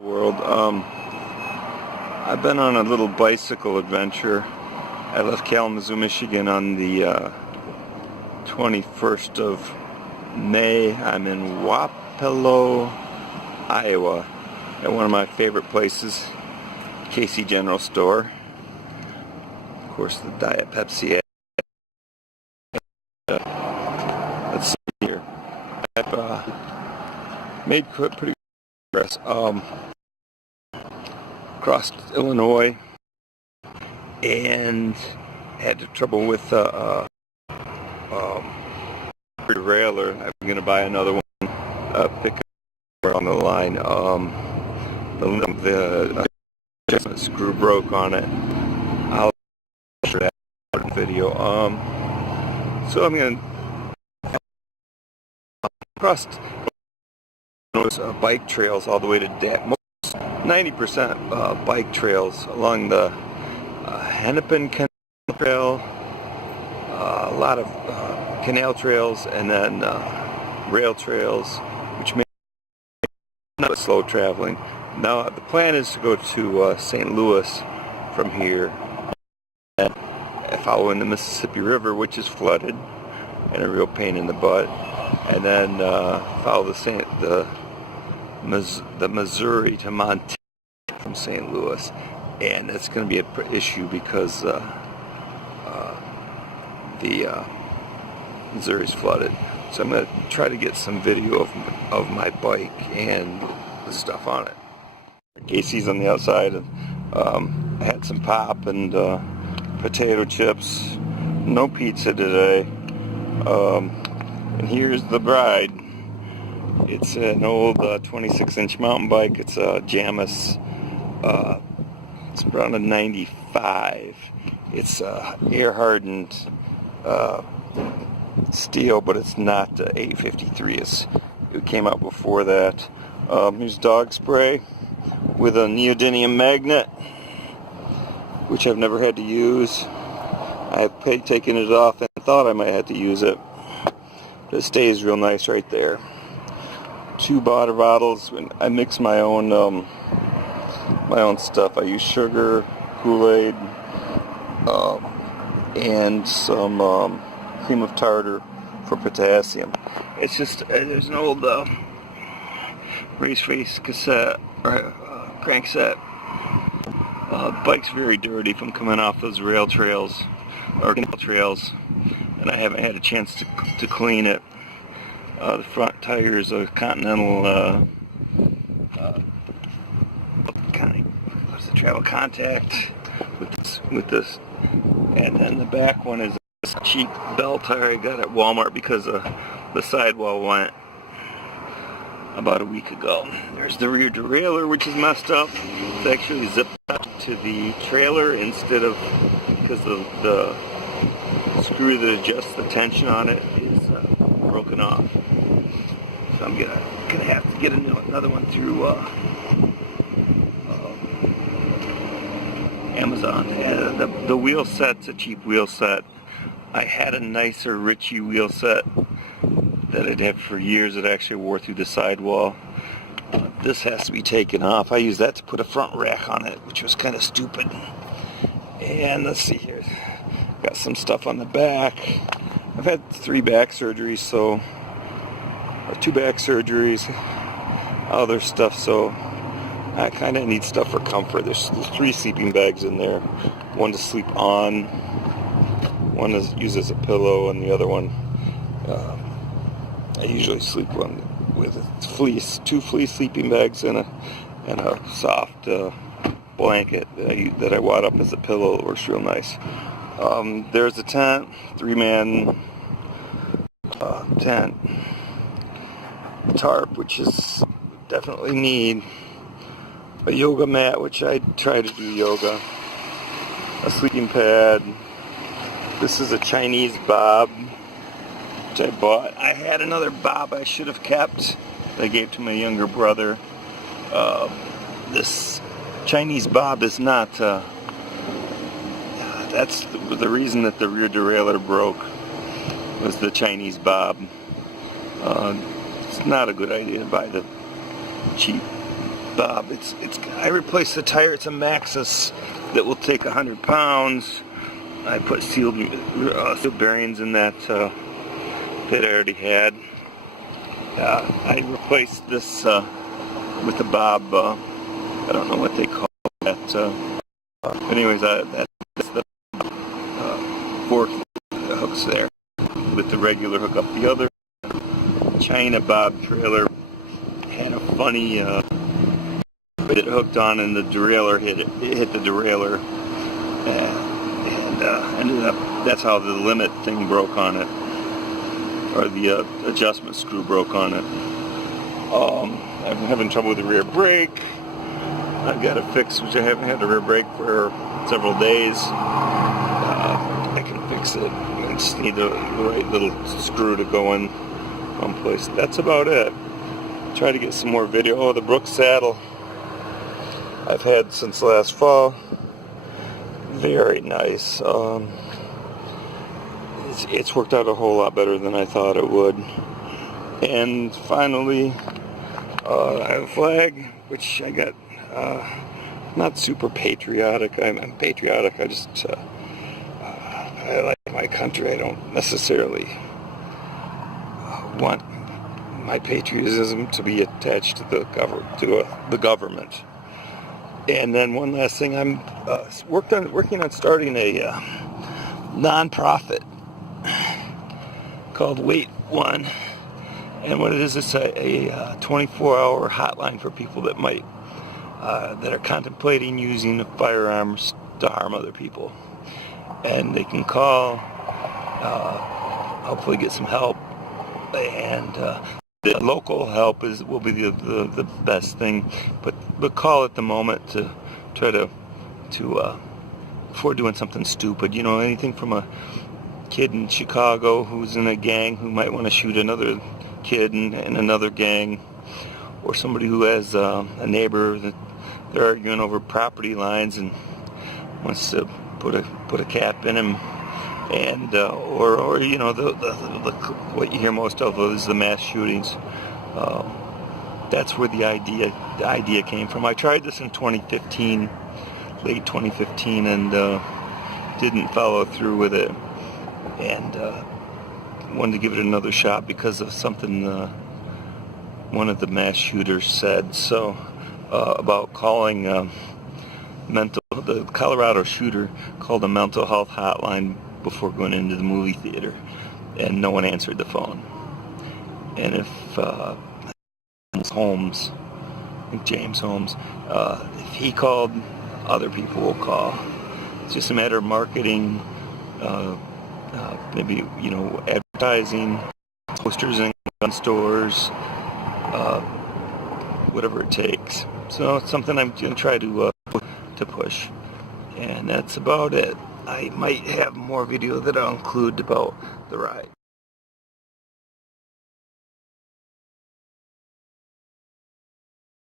World. I've been on a little bicycle adventure. I left Kalamazoo, Michigan on the 21st of May. I'm in Wapello, Iowa, at one of my favorite places, Casey General Store. Of course, the Diet Pepsi. Let's see here. I've made pretty good progress. Crossed Illinois and had trouble with derailleur. I'm going to buy another one, pick up on the line. The screw broke on it. I'll show that video. So I'm going to cross bike trails all the way to 90% bike trails along the Hennepin Canal Trail, a lot of canal trails, and then rail trails, which may not slow traveling. Now the plan is to go to St. Louis from here, and following the Mississippi River, which is flooded and a real pain in the butt, and then follow the Missouri to Montana from St. Louis, and that's going to be an issue because the Missouri's flooded. So I'm going to try to get some video of my bike and the stuff on it. Casey's on the outside. I had some pop and potato chips. No pizza today. And here's the bride. It's an old 26-inch mountain bike. It's a Jamis. It's around a 95. It's air-hardened steel, but it's not 853. It came out before that. Here's dog spray with a neodymium magnet, which I've never had to use. I've taken it off and thought I might have to use it, but it stays real nice right there. 2 water bottles. I mix my own stuff. I use sugar, Kool-Aid, and some cream of tartar for potassium. It's just there's an old race face cassette or crankset. Bike's very dirty from coming off those rail trails or canal trails, and I haven't had a chance to clean it. The front tire is a Continental travel contact with this, and then the back one is a cheap bell tire I got at Walmart because the sidewall went about a week ago. There's the rear derailleur, which is messed up. It's actually zipped up to the trailer instead of, because the screw that adjusts the tension on it is broken off. So I'm gonna have to get another one through Amazon. The wheel set's a cheap wheel set. I had a nicer Ritchie wheel set that I'd had for years that actually wore through the sidewall. This has to be taken off. I used that to put a front rack on it, which was kind of stupid. And let's see here. Got some stuff on the back. I've had 3 back surgeries, or 2 back surgeries, other stuff, so I kind of need stuff for comfort. There's 3 sleeping bags in there. One to sleep on, one is used as a pillow, and the other one I usually sleep on with fleece. 2 fleece sleeping bags and a soft blanket that I wad up as a pillow. It works real nice. There's a tent, 3-man tent, tarp, which is definitely need, a yoga mat, which I try to do yoga, a sleeping pad. This is a Chinese bob, which I bought. I had another bob I should have kept that I gave to my younger brother. This Chinese bob is not, that's the reason that the rear derailleur broke, was the Chinese bob. It's not a good idea to buy the cheap Bob. I replaced the tire. It's a Maxxis that will take 100 pounds. I put sealed bearings in that that I already had. I replaced this with the Bob. I don't know what they call that. Anyways, that's the fork hooks there with the regular hookup. The other China Bob trailer had a funny it hooked on, and the derailleur hit the derailleur, and ended up, that's how the limit thing broke on it, or the adjustment screw broke on it. I'm having trouble with the rear brake. I've got to fix, which I haven't had a rear brake for several days. I can fix it. I just need the right little screw to go in one place. That's about it. Try to get some more video. Oh, the Brooks saddle I've had since last fall. Very nice. It's worked out a whole lot better than I thought it would. And finally, I have a flag, which I got. Not super patriotic. I'm patriotic. I just I like my country. I don't necessarily want my patriotism to be attached to the government. And then one last thing, I'm working on starting a non-profit called Wait One, and what it is, it's a 24-hour hotline for people that might that are contemplating using firearms to harm other people, and they can call, hopefully get some help, and the local help will be the best thing, but call at the moment to try to before doing something stupid. You know, anything from a kid in Chicago who's in a gang who might want to shoot another kid in another gang, or somebody who has a neighbor that they're arguing over property lines and wants to put a cap in him, and or you know, the what you hear most of is the mass shootings. That's where the idea came from. I tried this in 2015, late 2015, and didn't follow through with it, and wanted to give it another shot because of something one of the mass shooters said. So about calling the Colorado shooter called a mental health hotline before going into the movie theater, and no one answered the phone. And if Holmes, I think James Holmes, if he called, other people will call. It's just a matter of marketing, maybe, you know, advertising, posters in gun stores, whatever it takes. So it's something I'm going to try to push, and that's about it. I might have more video that I'll include about the ride.